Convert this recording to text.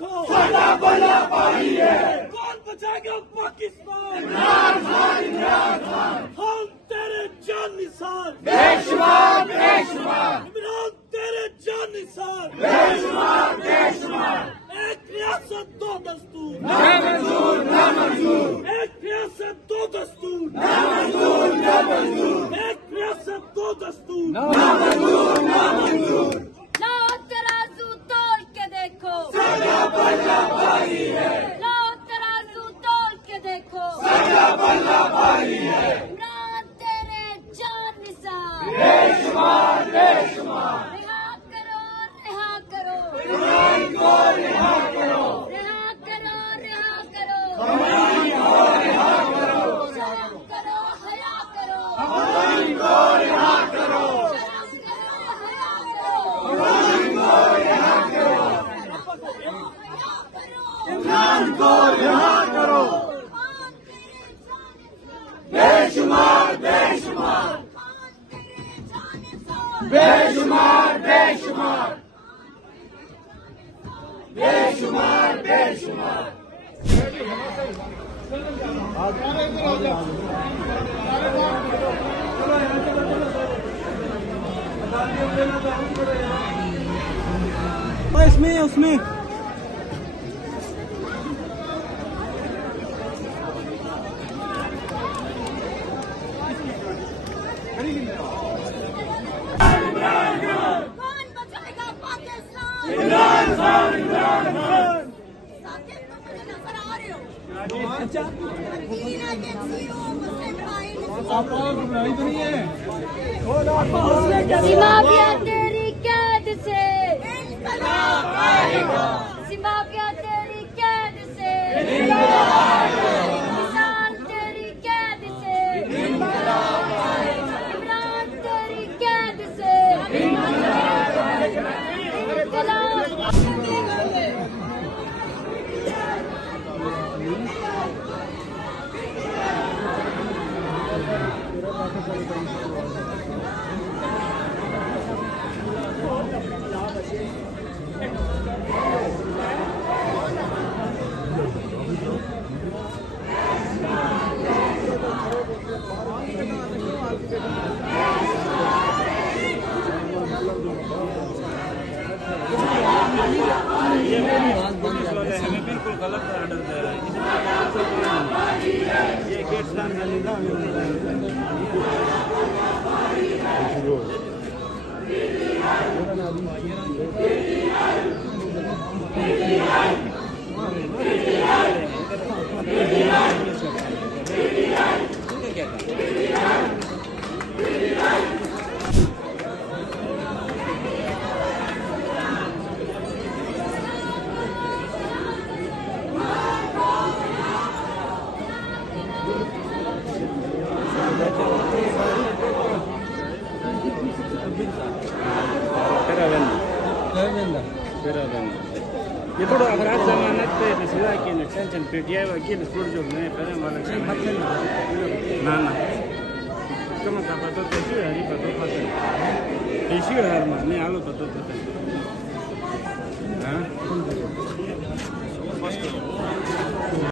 देखो साडा बल्ला भाई है। कौन बचाएगा पाकिस्तान? इमरान खान हम तेरे जान निसार बेशुमार इमरान तेरे जान निसार बेशुमार। एक रियासत दो दस्तूर ना मंजूर एक रियासत दो दस्तूर ना मंजूर एक रियासत दो दस्तूर ना मंजूर। लो तराजू तोल के देखो साडा बल्ला भाई है। लो तराजू तोल के देखो साडा बल्ला भाई है। इमरान तेरे जान निसार बेशुमार रिहा करो इमरान को रिहा करो हमारी को रिहा करो शर्म करो हया करो हमारी को रिहा करो शर्म करो हया करो हमारी को रिहा करो हया करो इमरान को रिहा करो। इमरान तेरे जान निसार बेशुमार इमरान तेरे जान निसार बेशुमार उसमें कौन बचाएगा पाकिस्तान? इमरान खान साकिब तुम मुझे नजर आ रहे हो? वकील है कि CEO मुस्लिम भाई सिमाबिया तेरी कैद से इंकलाब आएगा। सिमाबिया तेरी कैद से किसान तेरी कैद से इमरान तेरी कैद से हमें बिल्कुल गलत ऑर्डर दे रहा है। ये गेट सामने ఇప్పుడు అక్కడ జమానత్ సిలాకి సెంచన్ పిటిఐ వకీల్ స్కూల్ जो नहीं पहले वाला ना कम का पतो तो हरी पतो पतो इसी हर में आलू पतो पतो हां